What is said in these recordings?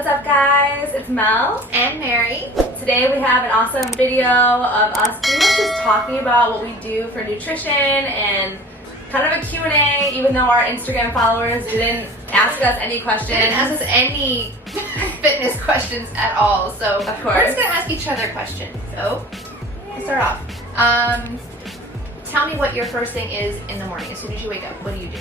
What's up guys? It's Mel and Mary. Today we have an awesome video of us pretty much just talking about what we do for nutrition and kind of a Q&A, even though our Instagram followers didn't ask us any questions. Didn't ask us any fitness questions at all, so of course. We're just going to ask each other questions. So, let's start off. Tell me what your first thing is in the morning. As soon as you wake up, what do you do?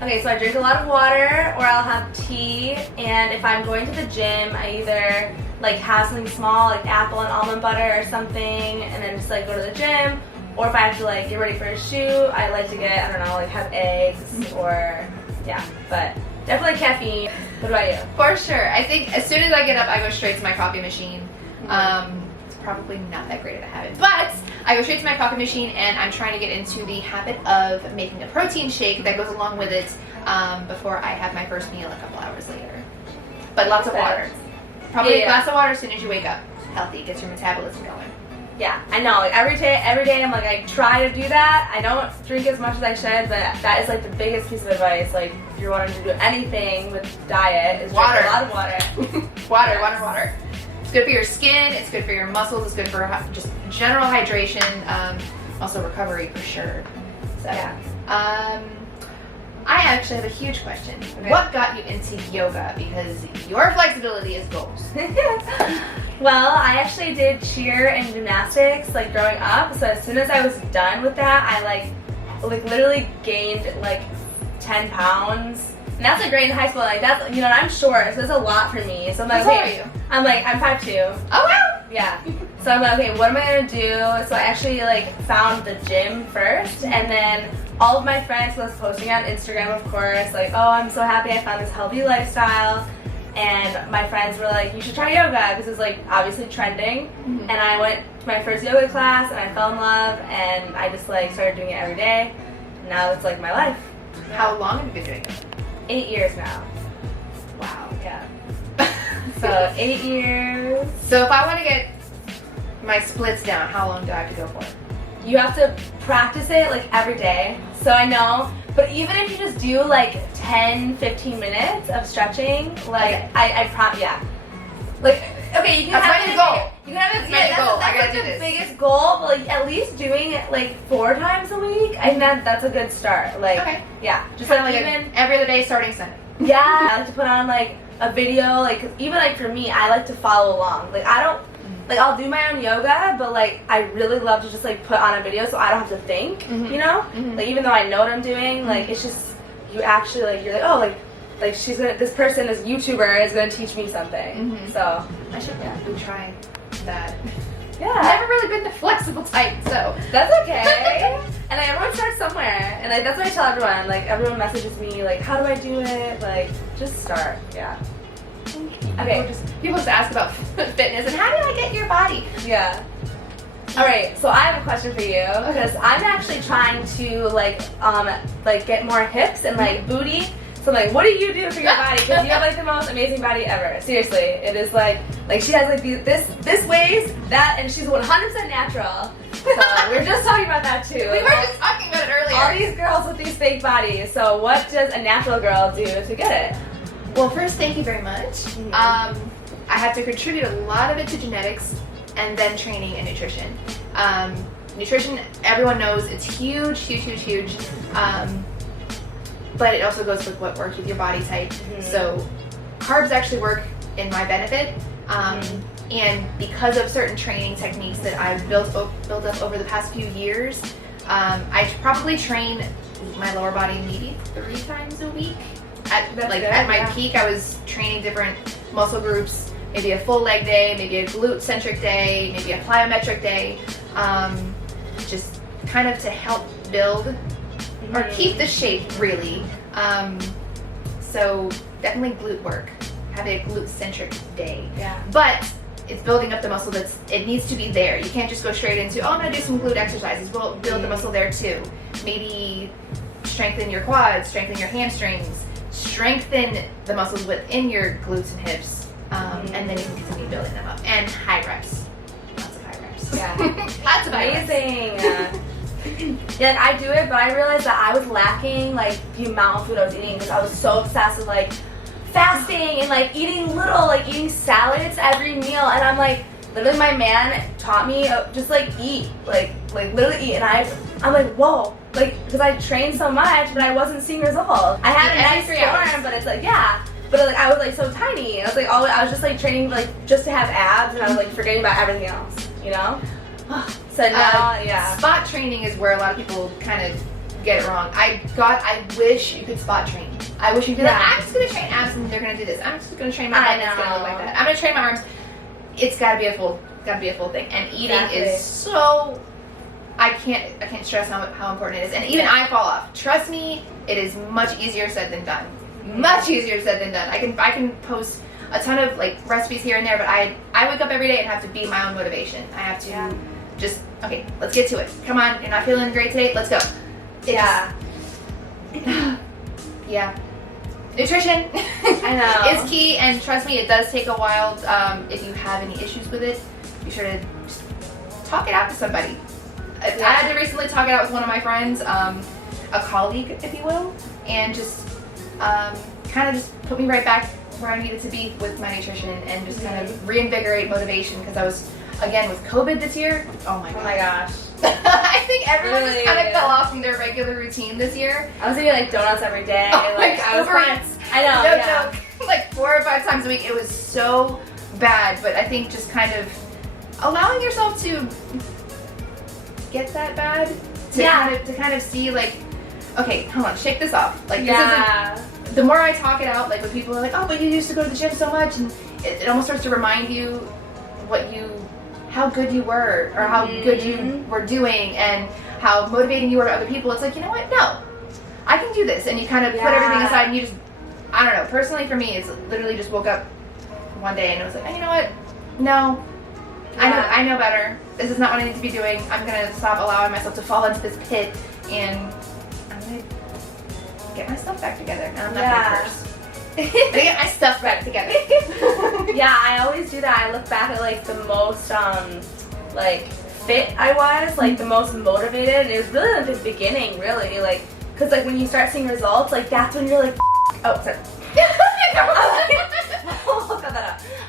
Okay, so I drink a lot of water, or I'll have tea, and if I'm going to the gym, I either like have something small, like apple and almond butter or something, and then just like go to the gym, or if I have to like get ready for a shoot, I like to get, I don't know, like have eggs, or yeah, but definitely caffeine. What about you? For sure. I think as soon as I get up, I go straight to my coffee machine. It's probably not that great of a habit, but I go straight to my coffee machine, and I'm trying to get into the habit of making a protein shake that goes along with it before I have my first meal a couple hours later. But lots of water. Probably a glass of water as soon as you wake up. Healthy, gets your metabolism going. Yeah, I know. Like every day I'm like, I try to do that. I don't drink as much as I should, but that is like the biggest piece of advice. Like if you're wanting to do anything with diet, is drink a lot of water. Water. It's good for your skin, it's good for your muscles, it's good for just general hydration, also recovery for sure. So, yeah. I actually have a huge question. Okay. What got you into yoga? Because your flexibility is goals. Well, I actually did cheer and gymnastics like growing up, so as soon as I was done with that, I like literally gained like 10 pounds. And that's like great in high school, like that's, you know, and I'm short, so it's a lot for me. So I'm like, how are you? I'm 5'2". Oh wow! Yeah. So I'm like, okay, what am I gonna do? So I actually like found the gym first, and then all of my friends was posting on Instagram, of course, like, oh, I'm so happy I found this healthy lifestyle. And my friends were like, you should try yoga, because it's like obviously trending. Mm-hmm. And I went to my first yoga class, and I fell in love, and I just like started doing it every day. Now it's like my life. Yeah. How long have you been doing it? 8 years now. Wow. Yeah. So 8 years. So if I want to get my splits down, how long do I have to go for? You have to practice it like every day. So I know, but even if you just do like 10-15 minutes of stretching, like okay. I promise, yeah. Like, okay, you can have my goal. You can have it. That's Yeah, my goal. that's I gotta like do the this. biggest goal. But like at least doing it like 4 times a week, I think that's a good start. Like, okay. Yeah, just kind of like even every other day starting Sunday. Yeah, I like to put on like a video. Like even like for me, I like to follow along. Like I don't. Like, I'll do my own yoga, but, like, I really love to just, like, put on a video so I don't have to think, you know? Mm-hmm. Like, even though I know what I'm doing, like, it's just, you actually, like, you're like, oh, like she's gonna, this person, this YouTuber is gonna teach me something. Mm-hmm. So, I should be trying that. Yeah. I've never really been the flexible type, so. That's okay. And like, everyone starts somewhere. And, like, that's what I tell everyone. Like, everyone messages me, like, how do I do it? Like, just start. Yeah. Okay. People just ask about fitness and how do I get your body? Yeah. All right. So I have a question for you because I'm actually trying to like get more hips and like booty. So I'm like, what do you do for your body? Because you have like the most amazing body ever. Seriously, it is like she has like this waist, that, and she's 100% natural. So we were just talking about that too. We were just talking about it earlier. All these girls with these fake bodies. So what does a natural girl do to get it? Well, first, thank you very much. Mm-hmm. I have to contribute a lot of it to genetics and then training and nutrition. Nutrition, everyone knows, it's huge. But it also goes with what works with your body type. Mm-hmm. So carbs actually work in my benefit. And because of certain training techniques that I've built up over the past few years, I probably train my lower body maybe 3 times a week. At my peak, I was training different muscle groups, maybe a full leg day, maybe a glute-centric day, maybe a plyometric day, just kind of to help build or keep the shape, really. So definitely glute work, having a glute-centric day. Yeah. But it's building up the muscle it needs to be there. You can't just go straight into, oh, I'm gonna do some glute exercises. We'll build the muscle there too. Maybe strengthen your quads, strengthen your hamstrings, strengthen the muscles within your glutes and hips, and then you can continue building them up. And high reps. Lots of high reps. Yeah. Lots of amazing. Yeah, I do it, but I realized that I was lacking like the amount of food I was eating because I was so obsessed with like fasting and like eating little, like eating salads every meal, and I'm like, literally my man taught me just like eat, like literally eat, and I'm like, whoa, like, because I trained so much, but I wasn't seeing results. I had a nice form, but it's like, yeah, but like I was like so tiny. I was like, I was just like training like just to have abs, and I was like forgetting about everything else, you know? So now, yeah. Spot training is where a lot of people kind of get it wrong. I wish you could spot train. I wish you could. I'm just gonna train abs, and they're gonna do this. I'm just gonna train my head, and it's gonna look like that. I'm gonna train my arms. It's gotta be a full thing. And eating is so. I can't stress how important it is. And even I fall off. Trust me, it is much easier said than done. Much easier said than done. I can post a ton of like recipes here and there, but I wake up every day and have to be my own motivation. I have to just, okay, let's get to it. Come on, you're not feeling great today? Let's go. Yeah. Nutrition I know. is key, and trust me, it does take a while. If you have any issues with it, be sure to just talk it out to somebody. I had to recently talk it out with one of my friends, a colleague, if you will, and just kind of just put me right back where I needed to be with my nutrition, and just kind of reinvigorate motivation, because I was, again, with COVID this year. Oh my gosh. I think everyone just kind of fell off from their regular routine this year. I was eating like donuts every day. Oh, like I was I know. No joke. Like 4 or 5 times a week. It was so bad. But I think just kind of allowing yourself to get that bad, to kind of see like, okay, hold on, shake this off. Like this isn't. The more I talk it out, like when people are like, oh, but you used to go to the gym so much, and it almost starts to remind you how good you were, or how good you were doing, and how motivating you were to other people. It's like, you know what? No, I can do this. And you kind of put everything aside, and you just, I don't know. Personally, for me, it's literally just woke up one day and it was like, oh, you know what? No, I know better. This is not what I need to be doing. I'm gonna stop allowing myself to fall into this pit, and I'm gonna get my stuff back together. And I'm not gonna curse. I get my stuff back together. Yeah, I always do that. I look back at like the most like fit I was, like the most motivated, and it was really like the beginning, really, like, because like when you start seeing results, like that's when you're like, oh, sorry.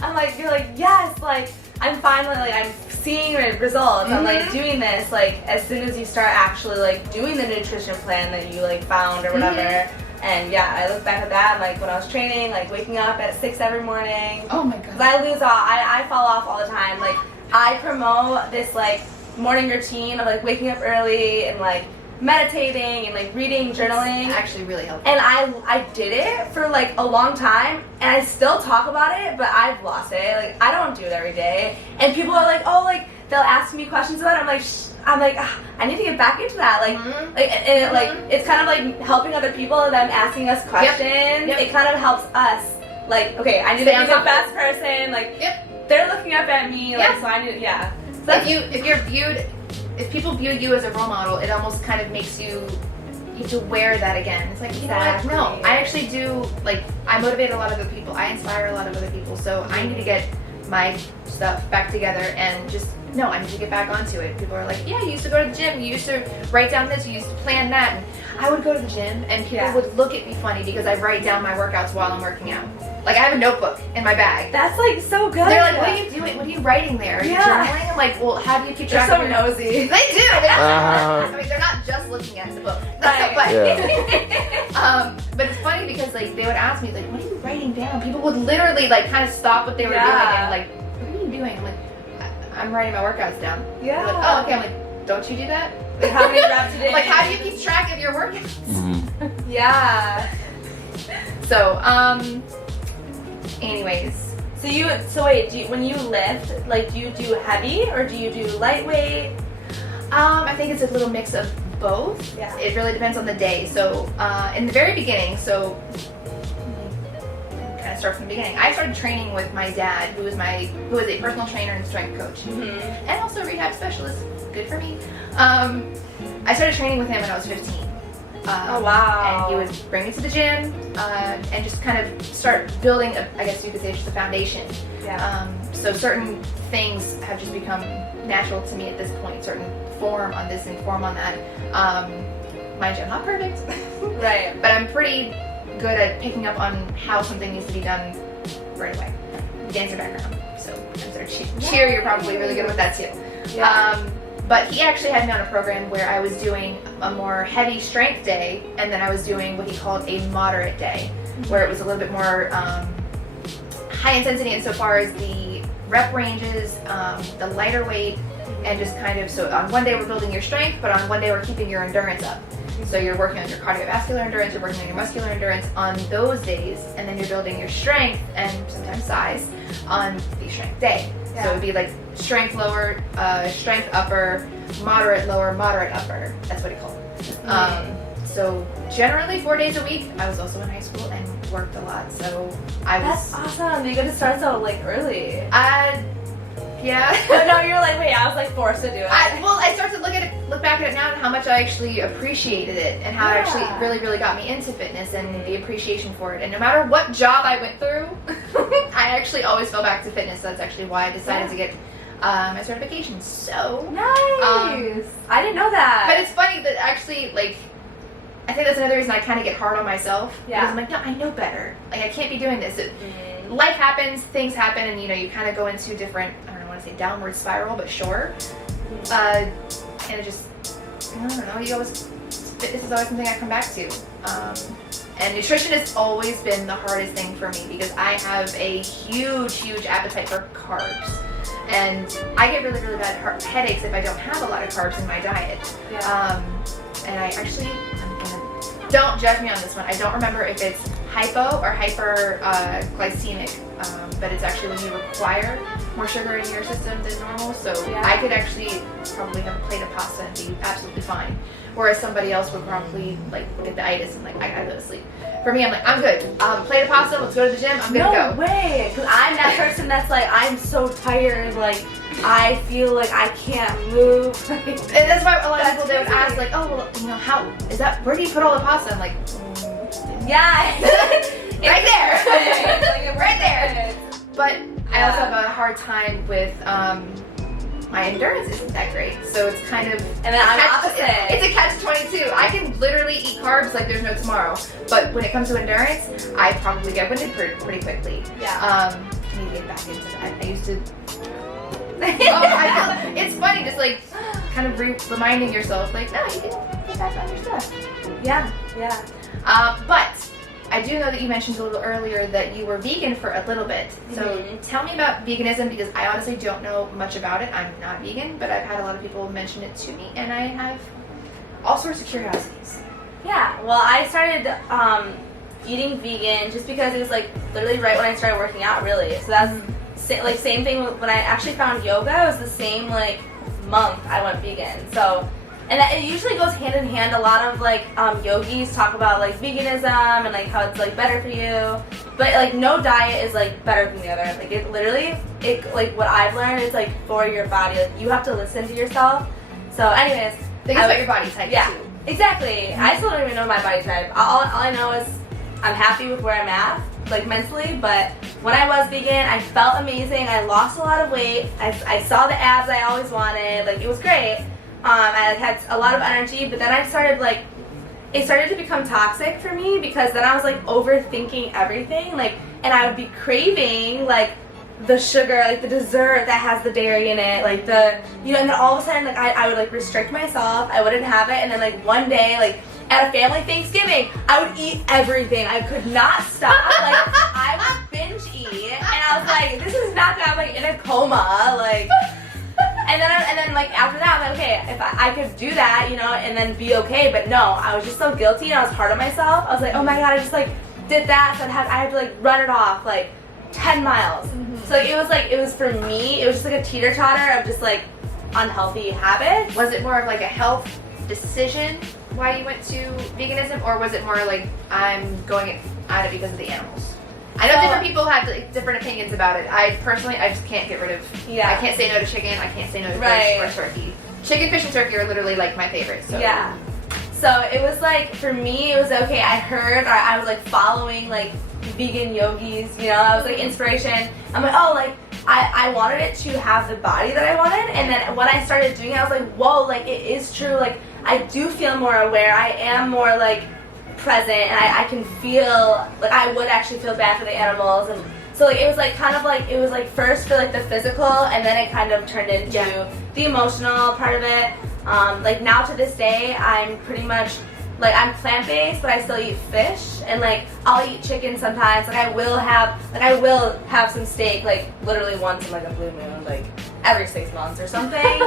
I'm like, you're like, yes, like I'm finally, like, I'm seeing results. I'm like doing this, like as soon as you start actually like doing the nutrition plan that you like found or whatever. And yeah, I look back at that, like when I was training, like waking up at 6 every morning. Oh my god. Because I lose all, I fall off all the time. Like I promote this like morning routine of like waking up early and like meditating and like reading, journaling. It's actually really helpful. And I did it for like a long time, and I still talk about it, but I've lost it. Like I don't do it every day. And people are like, oh, like they'll ask me questions about it. I'm like, I need to get back into that. Like, and it, like it's kind of like helping other people, them asking us questions. It kind of helps us. Like, okay, I need to be the best person. Like, they're looking up at me. Like, so I need, So if people view you as a role model, it almost kind of makes you have to wear that again. It's like, you know what? No, I actually do. Like, I motivate a lot of other people. I inspire a lot of other people. So I need to get my stuff back together and just. No, I need to get back onto it. People are like, yeah, you used to go to the gym, you used to write down this, you used to plan that. And I would go to the gym and people would look at me funny because I write down my workouts while I'm working out. Like I have a notebook in my bag. That's like so good. They're like, what are you doing? What are you writing there? Are you journaling? I'm like, well, how do you keep track of your nosy. They do. I mean, they're not just looking at the book. That's so funny. But it's funny because like they would ask me like, what are you writing down? People would literally like kind of stop what they were doing and like, what are you doing? I'm like, I'm writing my workouts down. Yeah. Like, oh, okay. I'm like, don't you do that? Like, how many reps a day? Like, how do you keep track of your workouts? Yeah. So, anyways. So wait, when you lift, like, do you do heavy or do you do lightweight? I think it's a little mix of both. Yeah. It really depends on the day. So, in the very beginning, start from the beginning. I started training with my dad, who is a personal trainer and strength coach, and also a rehab specialist. Good for me. I started training with him when I was 15. Oh wow! And he would bring me to the gym and just kind of start building, I guess you could say, just a foundation. Yeah. So certain things have just become natural to me at this point. Certain form on this and form on that. Mind you, I'm not perfect. Right. But I'm pretty good at picking up on how something needs to be done right away. dancer background, so cheer, you're probably really good with that too. Yeah. But he actually had me on a program where I was doing a more heavy strength day, and then I was doing what he called a moderate day, where it was a little bit more high intensity insofar as the rep ranges, the lighter weight, and just kind of, so on one day we're building your strength, but on one day we're keeping your endurance up. So you're working on your cardiovascular endurance, you're working on your muscular endurance on those days, and then you're building your strength and sometimes size on the strength day. So it would be like strength lower, strength upper, moderate lower, moderate upper. That's what he called it. So generally 4 days a week. I was also in high school and worked a lot, so That's awesome. You get to start so like early. Yeah. But no, you're like, wait, I was like forced to do it. I started to look back at it now and how much I actually appreciated it, and how it actually really got me into fitness and the appreciation for it. And no matter what job I went through, I actually always fell back to fitness. So that's actually why I decided to get my certification. So nice. I didn't know that. But it's funny that actually, like, I think that's another reason I kind of get hard on myself. Yeah. Because I'm like, no, I know better. Like, I can't be doing this. Life happens, things happen, and you kind of go into different, I don't want to say downward spiral, but sure. And it just, I don't know, fitness is always something I come back to. And nutrition has always been the hardest thing for me because I have a huge appetite for carbs. And I get really bad headaches if I don't have a lot of carbs in my diet. And I actually, don't judge me on this one. I don't remember if it's hypo or hyperglycemic, but it's actually when you require more sugar in your system than normal. So I could actually probably have a plate of pasta and be absolutely fine. Whereas somebody else would probably like get the itis and like, I gotta go to sleep. For me, I'm like, I'm good. Plate of pasta, let's go to the gym, I'm good to go. No way, because I'm that person that's like, I'm so tired, like, I feel like I can't move. And that's why a lot of people, they would ask like, oh, well, how, is that, where do you put all the pasta? I'm like, yeah. right there. Like, right there. But I also have a hard time with, my endurance isn't that great, so it's kind of, and then I'm opposite. It's a catch-22. I can literally eat carbs like there's no tomorrow, but when it comes to endurance, I probably get winded pretty quickly. Yeah. I need to get back into that. I used to. It's funny, just like kind of reminding yourself, like, no, you can get back on your stuff. Yeah. But I do know that you mentioned a little earlier that you were vegan for a little bit. So tell me about veganism, because I honestly don't know much about it. I'm not vegan, but I've had a lot of people mention it to me, and I have all sorts of curiosities. Yeah, well, I started eating vegan just because it was like literally right when I started working out, really. So that's like same thing when I actually found yoga. It was the same like month I went vegan. So. And it usually goes hand in hand. A lot of like yogis talk about like veganism and like how it's like better for you, but like no diet is like better than the other. Like it literally, like what I've learned is like for your body. Like you have to listen to yourself. So, anyways, think about your body type too. Exactly. I still don't even know my body type. All I know is I'm happy with where I'm at, like mentally. But when I was vegan, I felt amazing. I lost a lot of weight. I saw the abs I always wanted. Like it was great. I had a lot of energy, but then I started like, it started to become toxic for me because then I was like overthinking everything, like, and I would be craving like the sugar, like the dessert that has the dairy in it, like the, and then all of a sudden like I would like restrict myself, I wouldn't have it, and then like one day like at a family Thanksgiving, I would eat everything. I could not stop, like I would binge eat, and I was like, this is not that I'm like in a coma, like. And then like after that, I'm like, okay, if I could do that, and then be okay. But no, I was just so guilty and I was hard on myself. I was like, oh my god, I just like did that, so I had to like run it off like 10 miles. So like, it was for me, it was just like a teeter-totter of just like unhealthy habits. Was it more of like a health decision why you went to veganism, or was it more like I'm going at it because of the animals? I know different people have like, different opinions about it. I personally, I just can't get rid of. I can't say no to chicken. I can't say no to fish or turkey. Chicken, fish, and turkey are literally like my favorites. So. Yeah. So it was like, for me, it was okay. I heard, or I was like following like vegan yogis. I was like inspiration. I'm like, oh, like I wanted it to have the body that I wanted, and then when I started doing it, I was like, whoa, like it is true. Like I do feel more aware. I am more like present, and I can feel like I would actually feel bad for the animals, and so So like it was like kind of like it was like first for like the physical, and then it kind of turned into the emotional part of it. Like now to this day, I'm pretty much like I'm plant-based, but I still eat fish, and like I'll eat chicken sometimes. Like I will have some steak like literally once in like a blue moon, like every 6 months or something.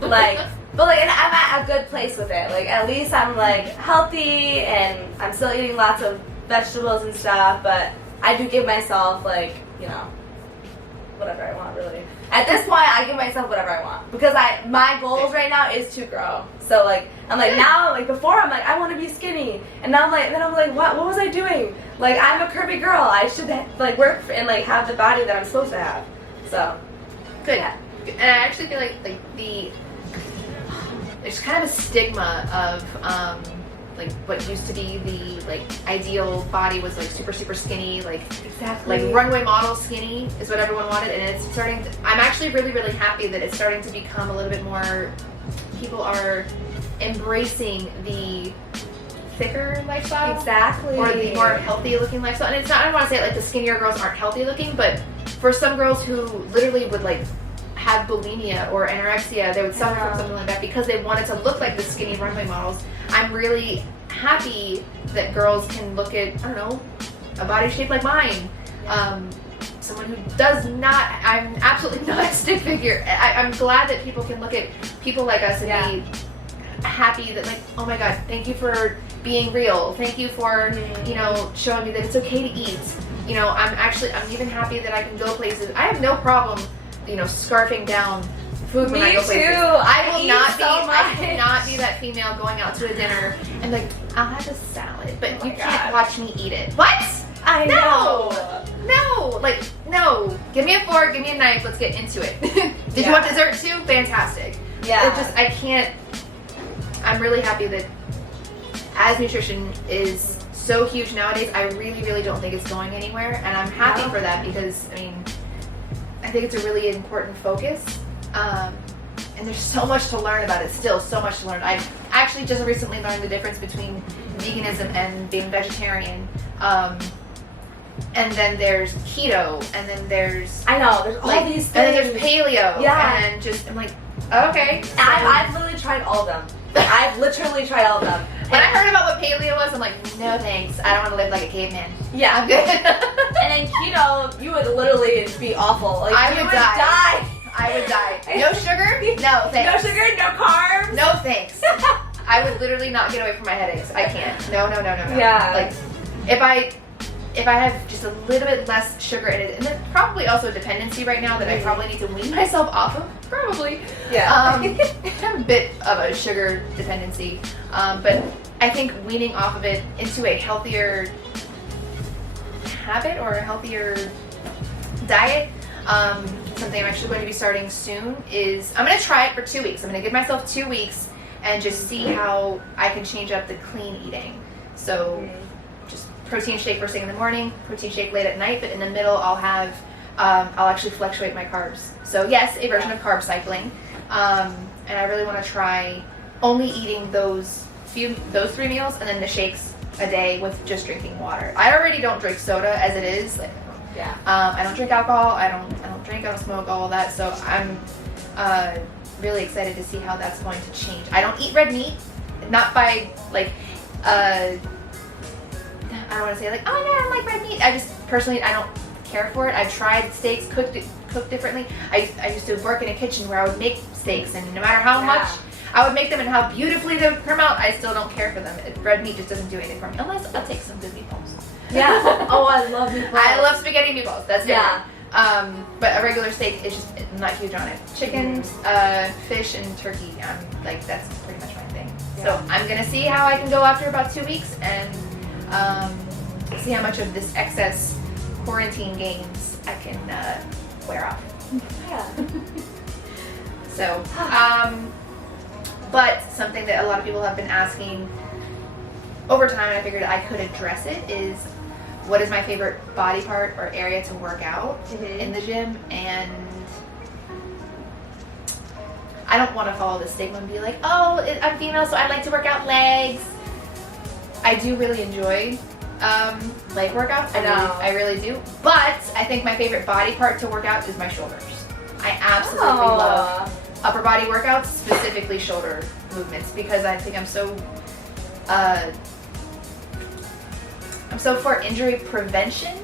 Like, but like and I'm at a good place with it. Like at least I'm like healthy, and I'm still eating lots of vegetables and stuff, but I do give myself like, you know, whatever I want really. At this point, I give myself whatever I want because my goals right now is to grow. So like I'm like now like before I'm like I want to be skinny, and now I'm like what was I doing? Like I'm a curvy girl. I should like work and like have the body that I'm supposed to have. So good. Yeah. And I actually feel like there's kind of a stigma of like what used to be the like ideal body was like super skinny, like exactly like runway model skinny is what everyone wanted, and it's starting to, I'm actually really happy that it's starting to become a little bit more, people are embracing the thicker lifestyle, exactly, or the more healthy looking lifestyle. And it's not, I don't want to say like the skinnier girls aren't healthy looking, but for some girls who literally would like have bulimia or anorexia, they would suffer from something like that because they wanted to look like the skinny runway models. I'm really happy that girls can look at, I don't know, a body shape like mine. Someone who does not, I'm absolutely not a stick figure. I'm glad that people can look at people like us and be happy that like, oh my God, thank you for being real. Thank you for, you know, showing me that it's okay to eat. You know, I'm even happy that I can go places. I have no problem, you know, scarfing down food when I go places. Me too. I cannot be that female going out to a dinner and like, I'll have a salad, but you can't watch me eat it. What? I know. No, like, no. Give me a fork, give me a knife, let's get into it. Did you want dessert too? Fantastic. Yeah. It just, I can't, I'm really happy that as nutrition is so huge nowadays, I really don't think it's going anywhere, and I'm happy for that because, I mean, I think it's a really important focus. And there's so much to learn about it still, so much to learn. I actually just recently learned the difference between veganism and being vegetarian. And then there's keto, and then there's... I know, there's all these things. And then there's paleo, and just, I'm like, okay. So. I've literally tried all of them. I've literally tried all of them. When I heard about what paleo was, I'm like, no thanks, I don't want to live like a caveman. Yeah. I'm good. And then keto, you would literally be awful. Like, I you would die. I would die. No sugar? No thanks. No sugar, no carbs? No thanks. I would literally not get away from my headaches. I can't. No. Yeah. Like, if I have just a little bit less sugar in it, and then probably also dependency right now that I probably need to wean myself off of. Probably. Yeah. I have a bit of a sugar dependency. But I think weaning off of it into a healthier habit or a healthier diet, something I'm actually going to be starting soon is, I'm going to try it for 2 weeks. I'm going to give myself 2 weeks and just see how I can change up the clean eating. So just protein shake first thing in the morning, protein shake late at night, but in the middle I'll have, I'll actually fluctuate my carbs. So yes, a version of carb cycling. And I really want to try only eating those 3 meals and then the shakes a day with just drinking water. I already don't drink soda as it is. Like, I don't drink alcohol. I don't drink. I don't smoke. All of that. So I'm really excited to see how that's going to change. I don't eat red meat. Not by like I don't want to say like, oh yeah, I like red meat. I just personally I don't care for it. I've tried steaks cooked differently. I used to work in a kitchen where I would make steaks, and no matter how much I would make them and how beautifully they would come out, I still don't care for them. Red meat just doesn't do anything for me, unless I'll take some good meatballs. Yeah. Oh, I love meatballs. I love spaghetti meatballs. That's different. But a regular steak is just I'm not huge on it. Chicken, fish, and turkey. Like that's pretty much my thing. Yeah. So I'm gonna see how I can go after about 2 weeks and see how much of this excess quarantine gains I can wear off. Yeah. So, but something that a lot of people have been asking over time, and I figured I could address it, is what is my favorite body part or area to work out in the gym? And I don't want to follow the stigma and be like, oh, I'm female, so I like to work out legs. I do really enjoy leg workouts. I know. I really do. But I think my favorite body part to work out is my shoulders. I absolutely love upper body workouts, specifically shoulder movements, because I think I'm so for injury prevention,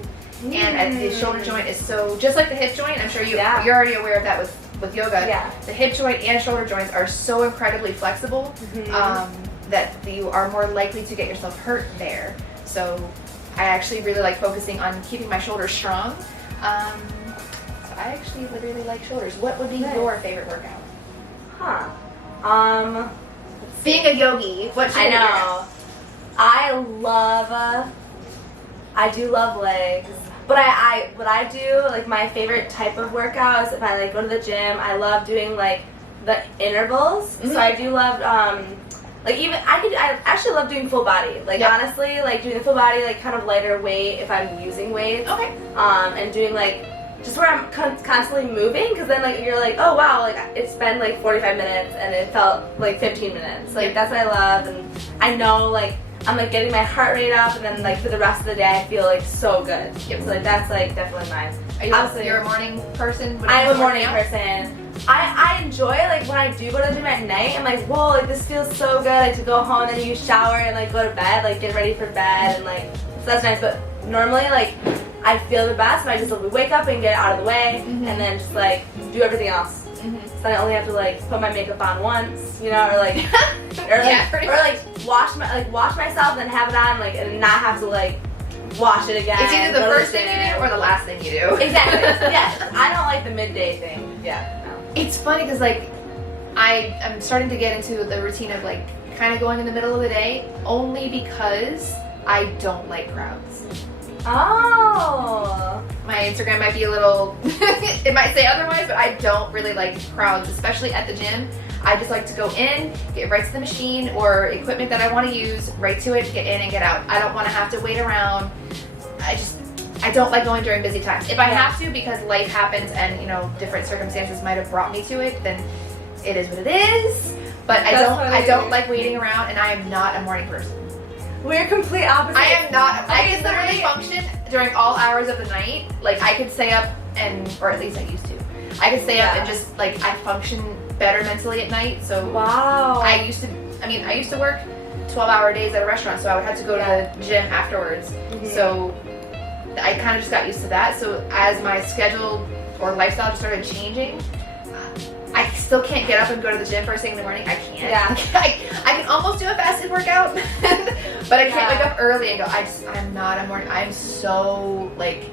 and the shoulder joint is so, just like the hip joint, I'm sure you're already aware of that with yoga. Yeah. The hip joint and shoulder joints are so incredibly flexible that you are more likely to get yourself hurt there. So I actually really like focusing on keeping my shoulders strong. So I actually would really like shoulders. What would be your favorite workout? Being a yogi, what's your I do love legs, but what I do, like my favorite type of workout is if I like go to the gym, I love doing like the intervals. So I do love like even I actually love doing full body. Like honestly, like doing the full body, like kind of lighter weight if I'm using weights. Okay. And doing like just where I'm constantly moving, because then like you're like, oh wow, like it's been like 45 minutes and it felt like 15 minutes. Like that's what I love, and I know like I'm like getting my heart rate up, and then like for the rest of the day I feel like so good. So like that's like definitely mine. You're a morning person? I'm a morning person. I enjoy like when I do go to the gym at night, I'm like, whoa, like this feels so good, like to go home and then you shower and like go to bed, like get ready for bed, and like so that's nice. But normally like I feel the best when I just wake up and get it out of the way, and then just like do everything else. So I only have to like put my makeup on once, you know, or like wash myself and then have it on, like, and not have to like wash it again. It's either the first thing you do or the last thing you do. Exactly. Yeah. I don't like the midday thing. Yeah. No. It's funny because like I'm starting to get into the routine of like kind of going in the middle of the day, only because I don't like crowds. Oh. My Instagram might be a little, it might say otherwise, but I don't really like crowds, especially at the gym. I just like to go in, get right to the machine or equipment that I want to use, right to it, get in and get out. I don't want to have to wait around. I don't like going during busy times. If I have to, because life happens and, you know, different circumstances might have brought me to it, then it is what it is. But I don't like waiting around, and I am not a morning person. We're complete opposites. I am not. I can literally function during all hours of the night. Like I could stay up or at least I used to. I could stay up and just like I function better mentally at night. So wow. I used to work 12-hour days at a restaurant, so I would have to go to the gym afterwards. So I kind of just got used to that. So as my schedule or lifestyle just started changing, I still can't get up and go to the gym first thing in the morning. I can't. Yeah. I can almost do a fasted workout, but I can't wake up early and go. I'm not a morning. I'm so like,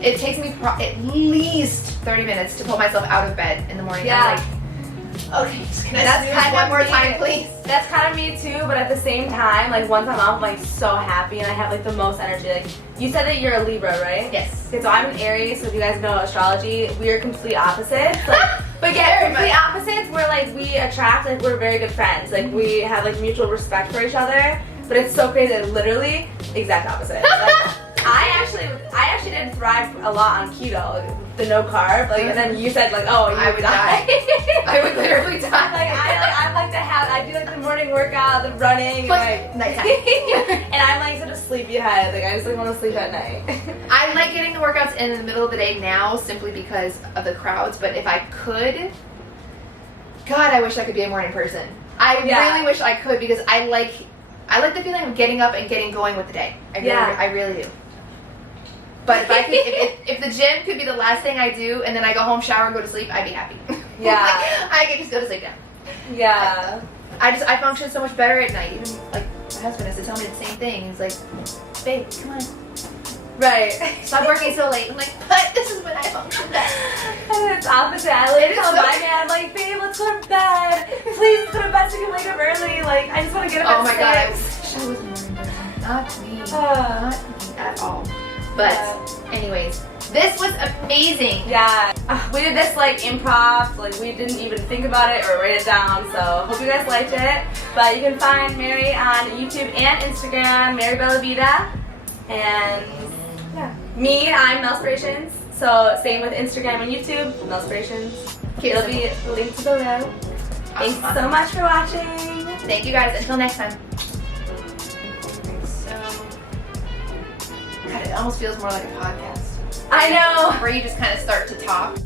it takes me at least 30 minutes to pull myself out of bed in the morning. Yeah. I'm like, okay, can I snooze one more time, please? That's kind of me too, but at the same time, like once I'm off, I'm like so happy and I have like the most energy. Like you said that you're a Libra, right? Yes. Okay, so I'm an Aries, so if you guys know astrology, we are complete opposites. Like, but yeah, complete opposites, we're like, we attract, like we're very good friends. Like we have like mutual respect for each other, but it's so crazy that literally exact opposite. Like, I actually did thrive a lot on keto, like, the no carb, like, and then you said like, oh, I would die. I would literally die. I do like the morning workout, the running, like nighttime. And I'm like such a sleepyhead. Like I just like want to sleep at night. I like getting the workouts in the middle of the day now simply because of the crowds. But if I could, God, I wish I could be a morning person. I really wish I could, because I like the feeling of getting up and getting going with the day. I really do. But if I could, if the gym could be the last thing I do, and then I go home, shower, and go to sleep, I'd be happy. Yeah. Like, I could just go to sleep now. Yeah. I function so much better at night. Even like my husband has to tell me the same thing. He's like, babe, come on. Right. Stop working so late. I'm like, but this is when I function best. And it's opposite. I like tell my man, I'm like, babe, let's go to bed. Please let's go to bed so you can wake up early. Like, I just want to get up at 6. Oh my God, I wish I was a morning person. Not me. Not me at all. But anyways, this was amazing. Yeah. We did this like improv, like we didn't even think about it or write it down, so hope you guys liked it. But you can find Mary on YouTube and Instagram, Mary Bellavita. And yeah. Me, I'm Melspirations. So same with Instagram and YouTube, Melspirations. It'll be linked below. Thanks so much for watching. Thank you guys. Until next time. God, it almost feels more like a podcast. I know. Where you just kind of start to talk.